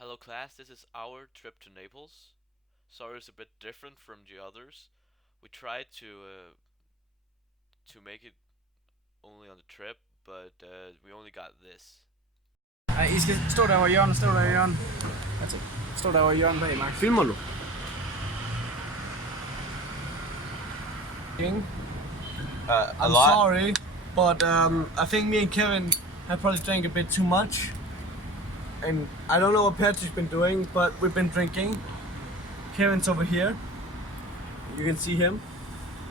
Hello class, this is our trip to Naples. Sorry it's a bit different from the others. We tried to make it only on the trip, but we only got this. Nej, I skal stå der over hjørnet, stå der i hjørnet. That's it. Stå der over hjørnet bag mig. Filmer du? I'm sorry, but I think me and Kevin have probably drank a bit too much. And I don't know what Patrick's been doing, but we've been drinking. Kevin's over here. You can see him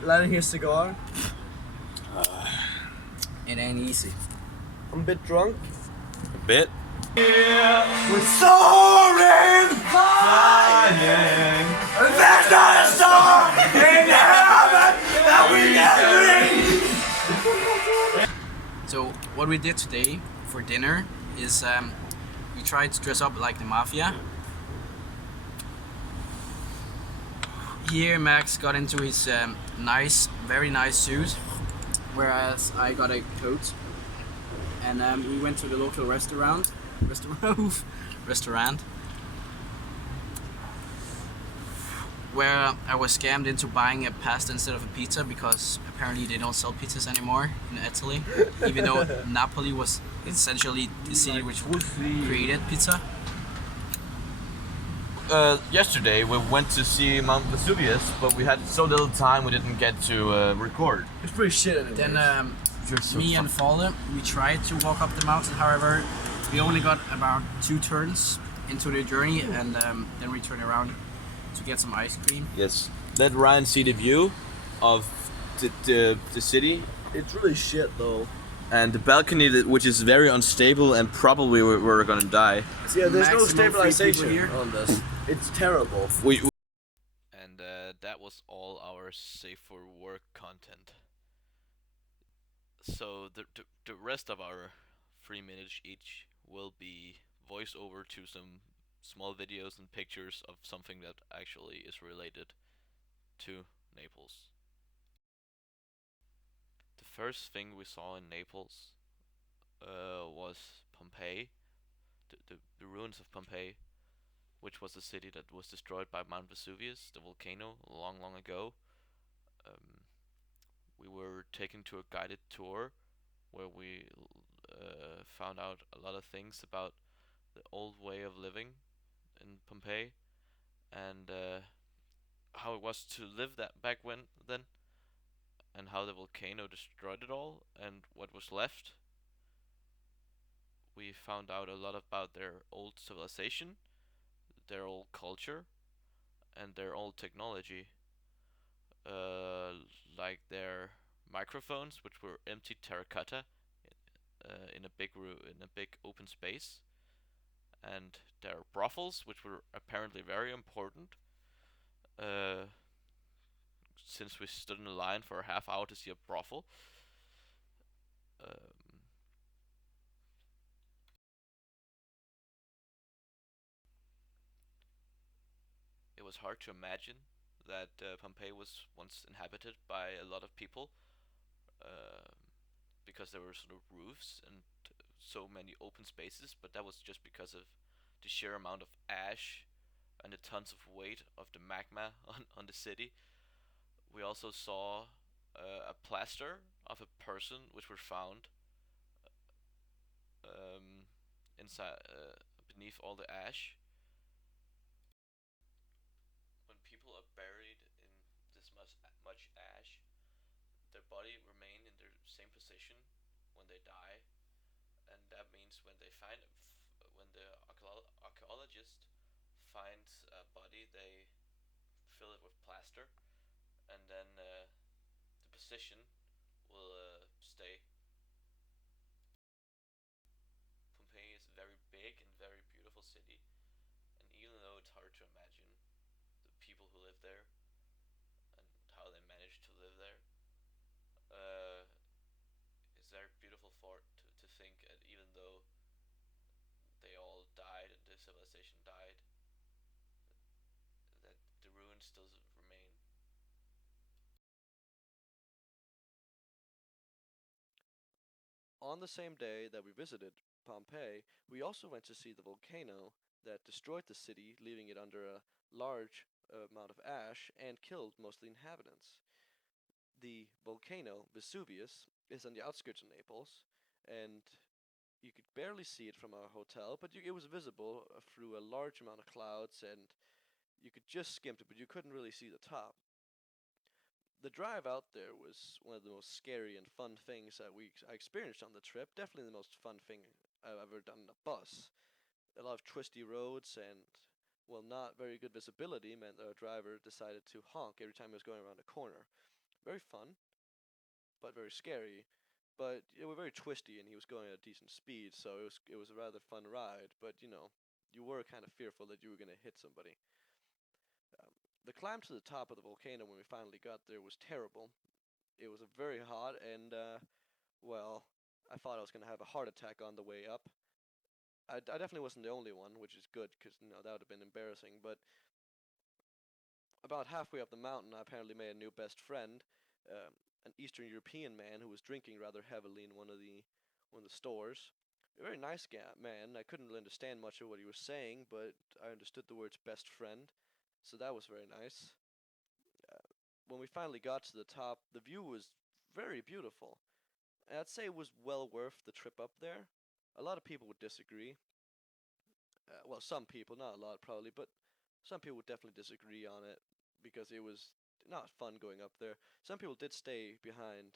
lighting his cigar. It ain't easy. I'm a bit drunk. A bit? We're soaring, flying. There's not a star in heaven that we can reach. So what we did today for dinner is we tried to dress up like the mafia. Here Max got into his very nice suit, whereas I got a coat. And we went to the local restaurant, where I was scammed into buying a pasta instead of a pizza because apparently they don't sell pizzas anymore in Italy, even though Napoli was essentially the city which created pizza. Yesterday we went to see Mount Vesuvius, but we had so little time we didn't get to record. It's pretty shit. Then You're so me and Falle, we tried to walk up the mountain. However, we only got about 2 turns into the journey, and then we turned around to get some ice cream. Yes. Let Ryan see the view of the city It's really shit though. and the balcony, which is very unstable and probably we're gonna die. Yeah, there's no Maximum 3 people stabilization here. on this. It's terrible. And that was all our safe for work content. So the rest of our 3 minutes each will be voice over to some small videos and pictures of something that actually is related to Naples. The first thing we saw in Naples was Pompeii, the ruins of Pompeii, which was a city that was destroyed by Mount Vesuvius, the volcano, long, long ago. Um, we were taken to a guided tour where we found out a lot of things about the old way of living in Pompeii and how it was to live that back then, and how the volcano destroyed it all and what was left. We found out a lot about their old civilization, their old culture, and their old technology, uh, like their microphones, which were empty terracotta in a big open space, and their brothels, which were apparently very important. Uh, since we stood in a line for a half hour to see a brothel. Um, it was hard to imagine that Pompeii was once inhabited by a lot of people, uh, because there were sort of roofs and so many open spaces, but that was just because of the sheer amount of ash and the tons of weight of the magma on the city. We also saw a plaster of a person which were found um, inside beneath all the ash. When people are buried in this much ash, their body remain in their same position when they die, and that means when the archaeologist finds a body, they fill it with plaster, and then the position will stay. Pompeii is a very big and very beautiful city, and even though it's hard to imagine the people who live there and how they managed to live there, uh, it's very beautiful to think that even though they all died and the civilization died, that the ruins still remain. On the same day that we visited Pompeii, we also went to see the volcano that destroyed the city, leaving it under a large amount of ash and killed most of the inhabitants. The volcano Vesuvius is on the outskirts of Naples, and you could barely see it from our hotel, but it was visible through a large amount of clouds, and you could just skim it, but you couldn't really see the top. The drive out there was one of the most scary and fun things that I experienced on the trip. Definitely the most fun thing I've ever done in a bus. A lot of twisty roads and, well, not very good visibility meant that our driver decided to honk every time he was going around a corner. Very fun, but very scary. But it was very twisty, and he was going at a decent speed, so it was a rather fun ride. But you were kind of fearful that you were going to hit somebody. Um, the climb to the top of the volcano when we finally got there was terrible. It was very hot, and well, I thought I was going to have a heart attack on the way up. I definitely wasn't the only one, which is good because that would have been embarrassing. But about halfway up the mountain, I apparently made a new best friend, an Eastern European man who was drinking rather heavily in one of the stores. A very nice man. I couldn't really understand much of what he was saying, but I understood the words best friend, so that was very nice. Uh, when we finally got to the top, the view was very beautiful. And I'd say it was well worth the trip up there. A lot of people would disagree. Well, some people, not a lot probably, but some people would definitely disagree on it because it was not fun going up there. Some people did stay behind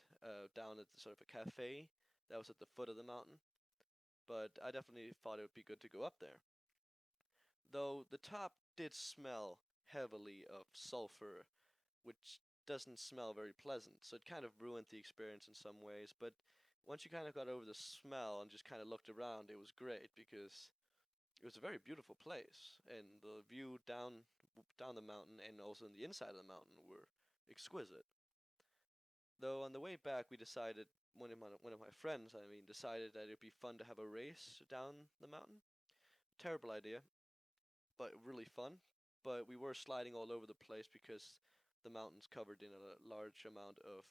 down at the sort of a cafe that was at the foot of the mountain, but I definitely thought it would be good to go up there. Though the top did smell heavily of sulfur, which doesn't smell very pleasant, so it kind of ruined the experience in some ways. But once you kind of got over the smell and just kind of looked around, it was great because it was a very beautiful place, and the view down the mountain and also in the inside of the mountain were exquisite. Though on the way back, we decided one of my friends, I mean, decided that it'd be fun to have a race down the mountain. Terrible idea, but really fun. But we were sliding all over the place because the mountain's covered in a large amount of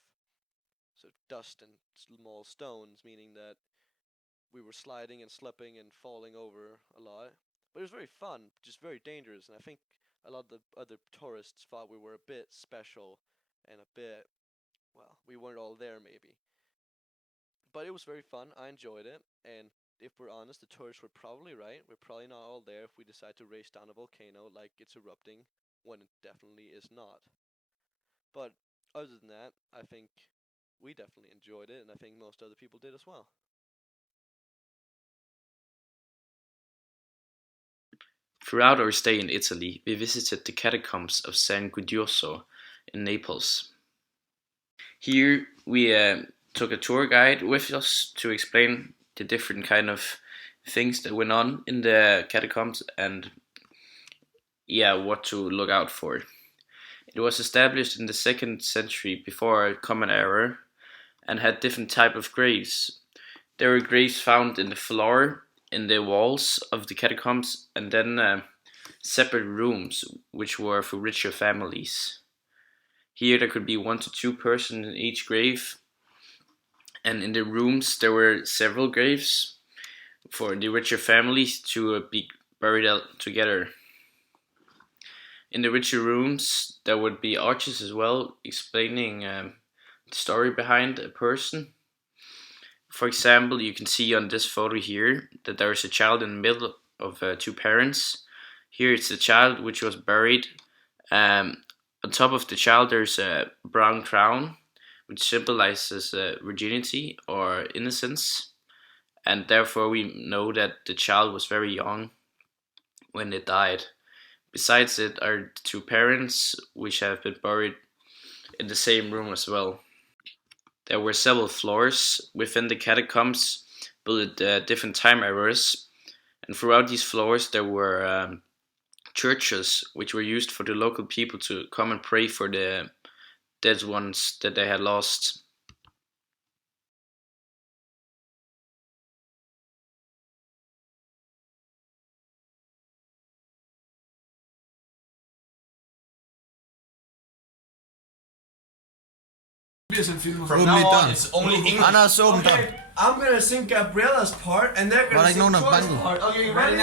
sort of dust and small stones, meaning that we were sliding and slipping and falling over a lot. But it was very fun, just very dangerous, and I think a lot of the other tourists thought we were a bit special and a bit, well, we weren't all there maybe. But it was very fun, I enjoyed it, and if we're honest, the tourists were probably right. We're probably not all there if we decide to race down a volcano like it's erupting when it definitely is not. But other than that, I think we definitely enjoyed it, and I think most other people did as well. Throughout our stay in Italy, we visited the catacombs of San Giudiozzo in Naples. Here we took a tour guide with us to explain the different kind of things that went on in the catacombs and yeah, what to look out for. It was established in the 2nd century before our Common Era and had different type of graves. There were graves found in the floor, in the walls of the catacombs, and then separate rooms which were for richer families. Here there could be 1 to 2 persons in each grave, and in the rooms there were several graves for the richer families to be buried out together. In the richer rooms there would be arches as well, explaining the story behind a person. For example, you can see on this photo here that there is a child in the middle of 2 parents. Here it's the child which was buried. On top of the child there's a brown crown which symbolizes virginity or innocence, and therefore we know that the child was very young when it died. Besides it are 2 parents which have been buried in the same room as well. There were several floors within the catacombs built at different time eras, and throughout these floors there were churches which were used for the local people to come and pray for the dead ones that they had lost. From now on, it's only English. Anders, åbn Okay, døren. I'm gonna sing Gabriella's part, and they're gonna sing Troy's part. Okay, ready?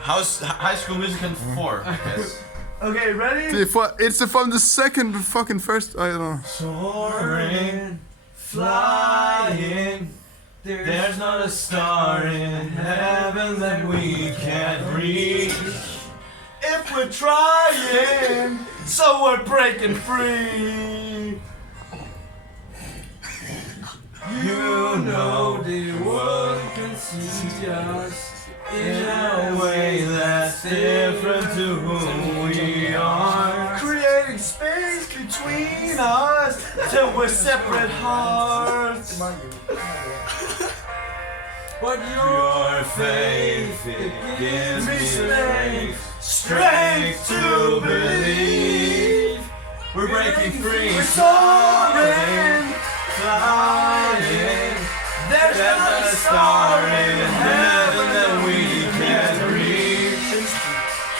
How's High School Musical 4, I guess. Okay, ready? It's from the second fucking first. I don't know. Soaring, flying, there's not a star in heaven that we can't reach. If we're trying, so we're breaking free. You know the world can see us in a way that's different to who we are. Creating space between us till we're separate hearts. But your faith, it gives me strength to believe. We're breaking free, We're soaring, flying. There's not a star in heaven that we can't reach.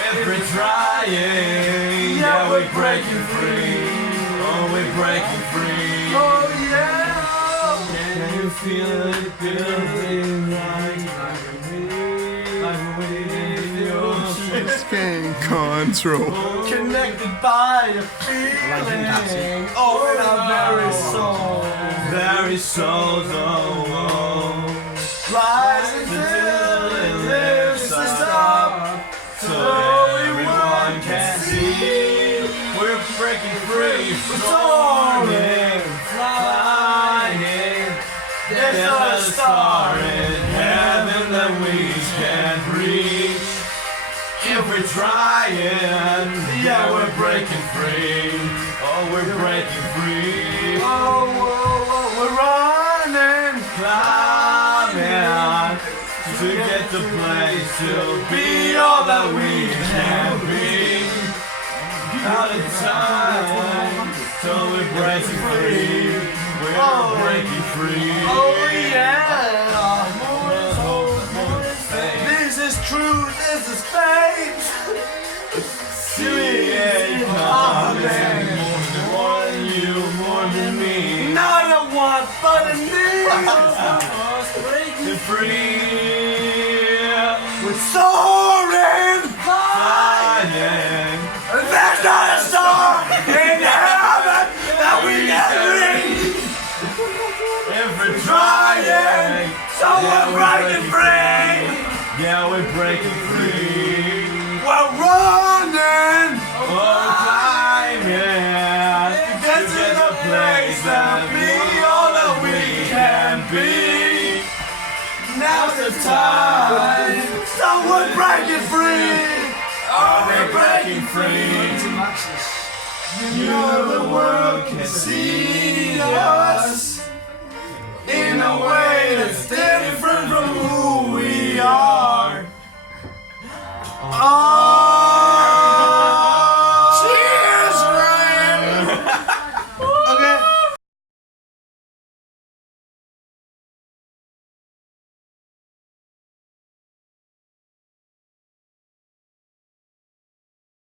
If we're trying, yeah, we're breaking free. Oh, we're breaking free. oh yeah. Can you feel it building like we Just can't control. Connected by a feeling, oh, in our very soul. very souls, oh, Rising till it lifts us up, so everyone can see. We're breaking free, soaring, flying. There's not a star in heaven that we can't reach. If we're trying, yeah, we're breaking free. Oh, we're breaking free. Oh, we're running, Climbing to get the place to be all that we can be. Out of time, so we're breaking free. We're breaking free. oh yeah. This is true, this is fate. See it coming. More than you, more than me. Not a want, but a need. To free. We're soaring, Flying. there's not a star in heaven that we can reach. If we're trying, So we're breaking free. yeah, we're breaking free. We're running, Oh, climbing get to the place that be all that we can be. Now's the time, so we're breaking free. Oh, we're breaking free. You know the world can see us in a way that's different from who we are. Oh,